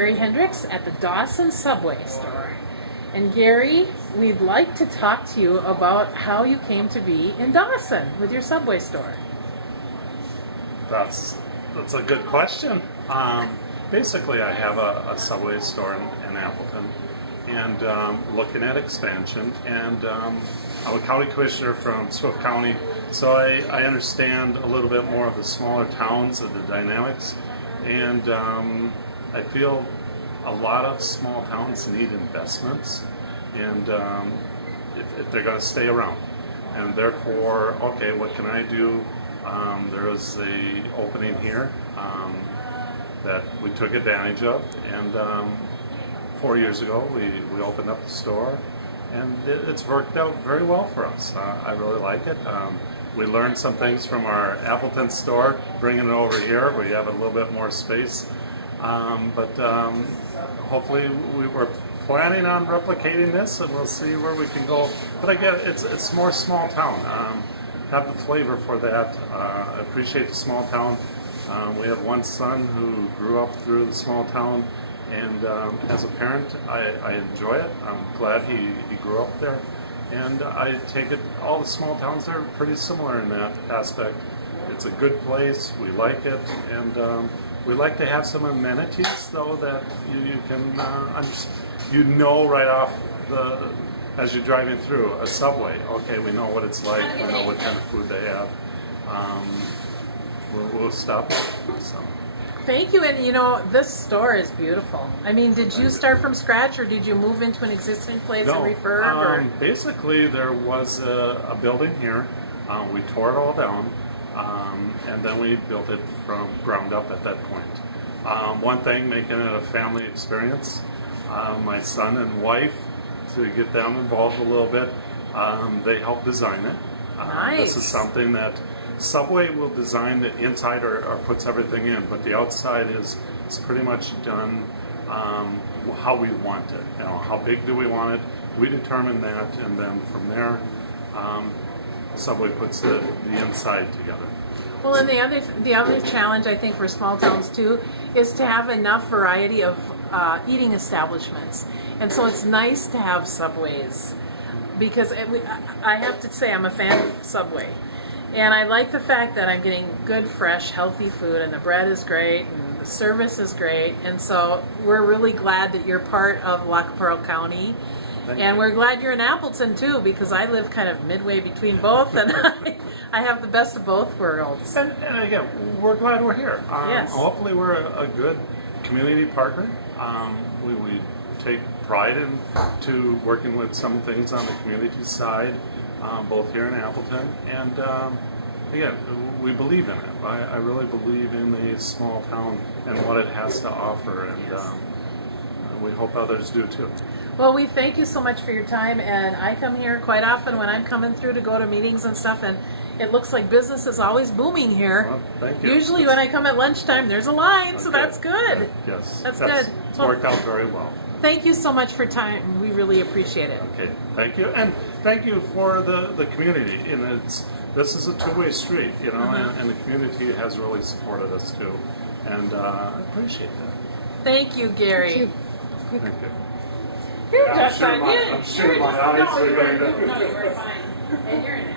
Gary Hendricks at the Dawson Subway store. And Gary, we'd like to talk to you about how you came to be in Dawson with your Subway store. That's a good question. Basically, I have a Subway store in Appleton, and looking at expansion. And I'm a county commissioner from Swift County, so I understand a little bit more of the smaller towns and the dynamics. And I feel a lot of small towns need investments, and if they're going to stay around. And therefore, okay, what can I do? There was a opening here that we took advantage of, and 4 years ago we opened up the store, and it's worked out very well for us. I really like it. We learned some things from our Appleton store, bringing it over here. We have a little bit more space, but hopefully we're planning on replicating this, and we'll see where we can go. But again, it's more small town. Have the flavor for that. I appreciate the small town. We have one son who grew up through the small town, and as a parent, I enjoy it. I'm glad he grew up there, and I take it all the small towns are pretty similar in that aspect. It's a good place. We like it, and we like to have some amenities though that you can right off as you're driving through a Subway. Okay, we know what it's like. We know what kind of food they have. We'll stop. So. Thank you, and you know, this store is beautiful. I mean, did you start from scratch, or did you move into an existing place and refurb? Basically, there was a building here. We tore it all down, and then we built it from ground up at that point. One thing, making it a family experience. My son and wife, to get them involved a little bit, they helped design it. Nice. This is something that Subway will design the inside or puts everything in, but the outside is pretty much done how we want it. You know, how big do we want it? We determine that, and then from there, Subway puts the inside together. Well, and the other challenge I think for small towns too is to have enough variety of eating establishments, and so it's nice to have Subways, because I have to say I'm a fan of Subway. And I like the fact that I'm getting good, fresh, healthy food, and the bread is great, and the service is great. And so we're really glad that you're part of Lackapearl County. And we're glad you're in Appleton too, because I live kind of midway between both, and I have the best of both worlds. And again, we're glad we're here. Yes. Hopefully we're a good community partner. We take pride into working with some things on the community side, both here in Appleton, and again, we believe in it. I really believe in the small town and what it has to offer, and we hope others do too. Well, we thank you so much for your time, and I come here quite often when I'm coming through to go to meetings and stuff, and it looks like business is always booming here. Well, thank you. Usually when I come at lunchtime, there's a line, so that's good. Yes. That's good. It's worked out very well. Thank you so much for time. We really appreciate it. Okay, thank you, and thank you for the community. And this is a two-way street, you know, and the community has really supported us too, and I appreciate that. Thank you, Gary. Thank you. You're I'm just sure on my you. eyes are going to. No, you're fine. And you're in